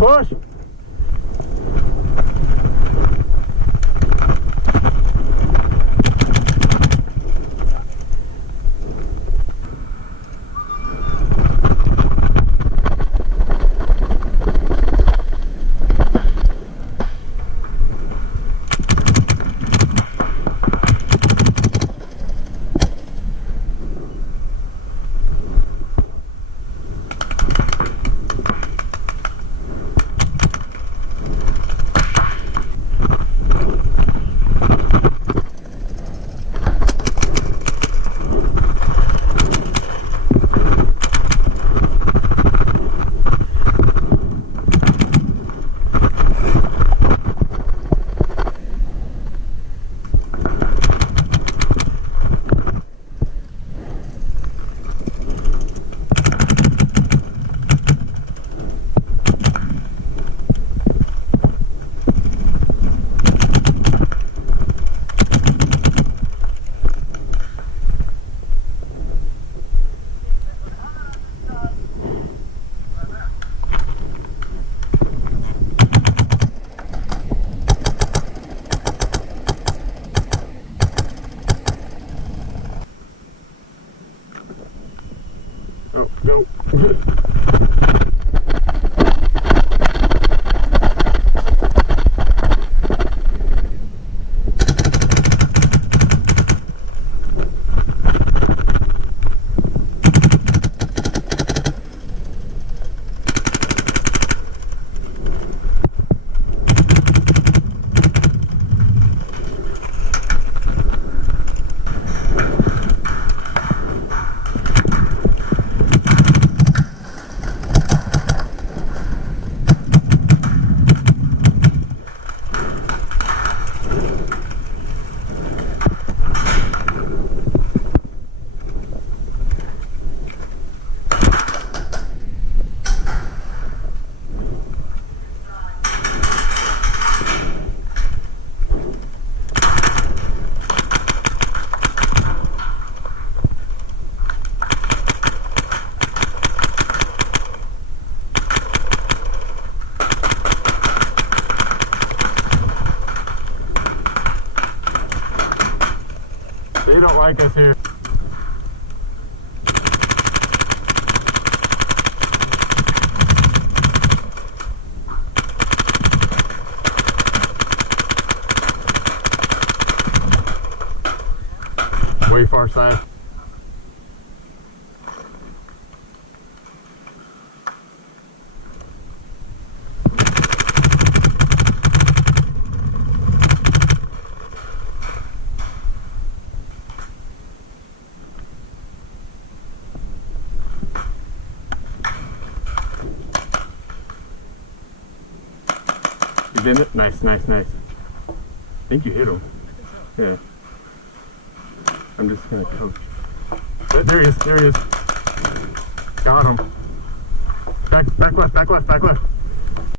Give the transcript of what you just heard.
Push. Oh, no. They don't like us here. Way far side. You did it? Nice, nice, nice. I think you hit him. Yeah. I'm just gonna coach. There he is, there he is. Got him. Back left, back left, back left.